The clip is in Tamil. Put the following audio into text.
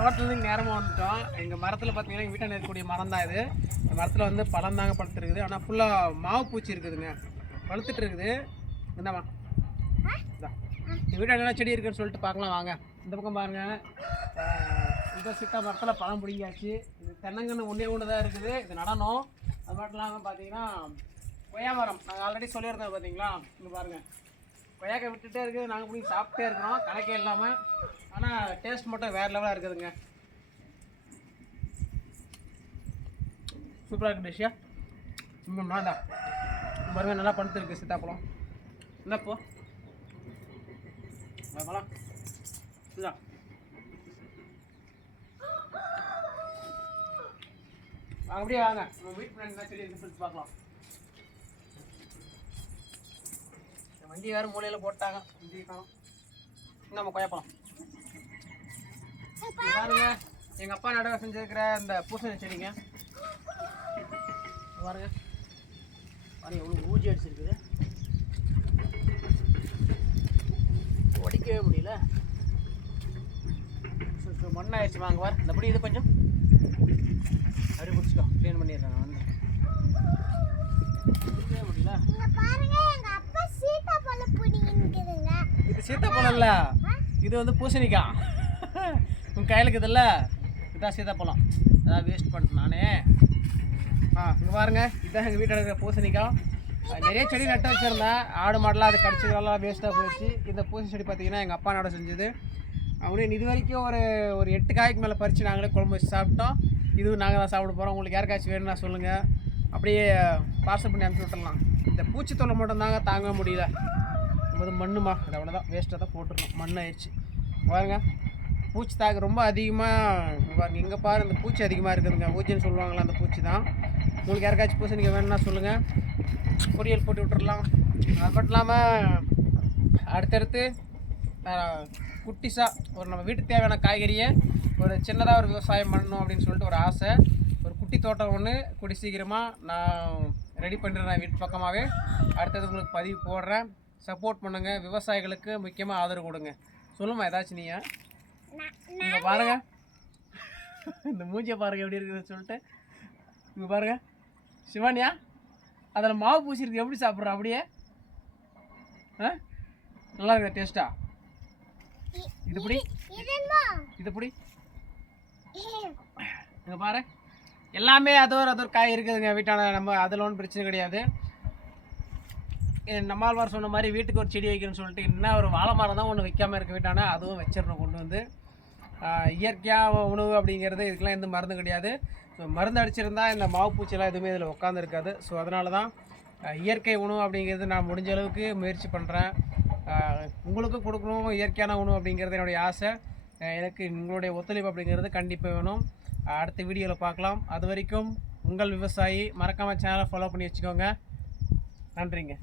தோட்டத்துலேருந்து நேரமாக வந்துட்டோம். எங்கள் மரத்தில் பார்த்தீங்கன்னா எங்கள் வீட்டில் இருக்கக்கூடிய மரம் தான் இது. இந்த மரத்தில் வந்து பழம் தாங்க பழுத்துருக்குது. ஆனால் ஃபுல்லாக மாவு பூச்சி இருக்குதுங்க, பழுத்துட்டு இருக்குது. இந்தாம்மா இதான் எங்கள் வீட்டில் என்ன செடி இருக்குதுன்னு சொல்லிட்டு பார்க்கலாம் வாங்க. இந்த பக்கம் பாருங்கள், இந்த சிக்கா மரத்தில் பழம் பிடிங்காச்சு. இது தென்னங்கன்று ஒன்று தான் இருக்குது, இது நடனம். அது மட்டும் இல்லாமல் பார்த்தீங்கன்னா கொய்யா மரம் நாங்கள் ஆல்ரெடி சொல்லியிருந்தோம் பார்த்தீங்களா. இங்கே பாருங்கள், கொய்யாக்காய் விட்டுட்டே இருக்குது, நாங்கள் பிடிங்கி சாப்பிட்டே இருக்கிறோம் கணக்கே இல்லாமல். ஆனால் டேஸ்ட் மட்டும் வேறு லெவலாக இருக்குதுங்க, சூப்பராக இருக்குது டிஷ்ஷா. தான் பாருங்க, நல்லா படுத்துருக்கு சீத்தாப்பழம். என்னப்போ பழம் இதுதான். அப்படியே வாங்க, நம்ம வீட்டு பின்னாடி என்ன செடி இருக்குன்னு சொல்லிட்டு பார்க்கலாம். வண்டி வேறு மூலையில் போட்டாங்க, வண்டி காணும். நம்ம கொய்யாப்பழம் பாருங்க, எங்கள் அப்பா நடவை செஞ்சுருக்கிற இந்த பூசணி செடிங்க பாருங்க. பாருங்க எவ்வளோ ஊஜி அடிச்சிருக்குது, உடைக்கவே முடியல. மண்ணாயிடுச்சு வாங்க வார். இந்த படி இது கொஞ்சம் அப்படி பிடிச்சிக்கோ, க்ளீன் பண்ணிடுறேன் நான் வந்து. உடைக்கவே முடியல. இது சீத்தாப்பழம் இல்லை, இது வந்து பூசணிக்காய். உங்கள் கையில் இருக்குதுல்ல, இதுதான் சீத்தாப்பழம். அதான் வேஸ்ட் பண்ணிட்டேன் நானே. இங்கே பாருங்கள், இதுதான் எங்கள் வீட்டில் இருக்கிற பூசணிக்காய். நிறைய செடி நட்டு வச்சுருந்தேன், ஆடு மாடெலாம் அது கடிச்சதெல்லாம் வேஸ்ட்டாக போயிடுச்சு. இந்த பூசணி செடி பார்த்திங்கன்னா எங்கள் அப்பா நட செஞ்சது. அப்படின்னு இது வரைக்கும் ஒரு 8 காய்க்கு மேலே பறித்து நாங்களே குழம்பு வச்சு சாப்பிட்டோம். இதுவும் நாங்கள் தான் சாப்பிட போகிறோம். உங்களுக்கு யாருக்காச்சும் வேணும்னா சொல்லுங்கள், அப்படியே பார்சல் பண்ணி அனுப்பிச்சி விட்டுடலாம். இந்த பூச்சி தொல்லை மட்டும்தாங்க தாங்க முடியல. அது மண்ணுமா, அது அவ்வளோதான், வேஸ்ட்டாக தான் போட்டுருக்கோம், மண் ஆயிடுச்சு. பாருங்க, பூச்சி தாக்கு ரொம்ப அதிகமாக பாருங்க. இங்கே பாரு, இந்த பூச்சி அதிகமாக இருக்குதுங்க, பூச்சின்னு சொல்லுவாங்களா, அந்த பூச்சி தான். உங்களுக்கு யாருக்காச்சும் பூசணிக்காய் வேணும்னா சொல்லுங்கள், பொரியல் போட்டு விட்டுடலாம். அது மட்டும் இல்லாமல் அடுத்தடுத்து குட்டிஸாக ஒரு நம்ம வீட்டுக்கு தேவையான காய்கறியை ஒரு சின்னதாக ஒரு விவசாயம் பண்ணணும் அப்படின்னு சொல்லிட்டு ஒரு ஆசை. ஒரு குட்டி தோட்டம் ஒன்று கூடி சீக்கிரமாக நான் ரெடி பண்ணுறேன் வீட்டு பக்கமாகவே. அடுத்தது உங்களுக்கு பதிவு போடுறேன், சப்போர்ட் பண்ணுங்கள். விவசாயிகளுக்கு முக்கியமாக ஆதரவு கொடுங்க. சொல்லுமா ஏதாச்சும் நீயா? இங்கே பாருங்கள், இந்த மூஞ்சியை பாருங்கள் எப்படி இருக்குதுன்னு சொல்லிட்டு. இங்கே பாருங்கள் சிவானியா, அதில் மாவு பூசிருக்கு, எப்படி சாப்பிட்றோம் அப்படியே? நல்லா இருக்குதா டேஸ்ட்டா? இதுபடி இதுபடி இங்கே பாரு, எல்லாமே அது ஒரு காய் இருக்குதுங்க வீட்டான. நம்ம அதில் ஒன்றும் பிரச்சனை கிடையாது. நம்மாழ்வார் சொன்ன மாதிரி வீட்டுக்கு ஒரு செடி வைக்கணும்னு சொல்லிட்டு இன்னும் ஒரு வாழை மரம் தான் ஒன்று வைக்காமல் இருக்க வீட்டான, அதுவும் வச்சிடணும் கொண்டு வந்து. இயற்கையாக உணவு அப்படிங்கிறது இதுக்கெலாம் எந்த மருந்து கிடையாது. ஸோ மருந்து அடிச்சிருந்தா இந்த மாவு பூச்சியெல்லாம் எதுவுமே இதில் உட்காந்துருக்காது. ஸோ அதனால தான் இயற்கை உணவு அப்படிங்கிறது நான் முடிஞ்ச அளவுக்கு முயற்சி பண்ணுறேன். உங்களுக்கும் கொடுக்கணும் இயற்கையான உணவு அப்படிங்கிறது என்னுடைய ஆசை. எனக்கு உங்களுடைய ஒத்துழைப்பு அப்படிங்கிறது கண்டிப்பாக வேணும். அடுத்த வீடியோவில் பார்க்கலாம். அது வரைக்கும் உங்கள் விவசாயி. மறக்காமல் சேனலை ஃபாலோ பண்ணி வச்சுக்கோங்க. நன்றிங்க.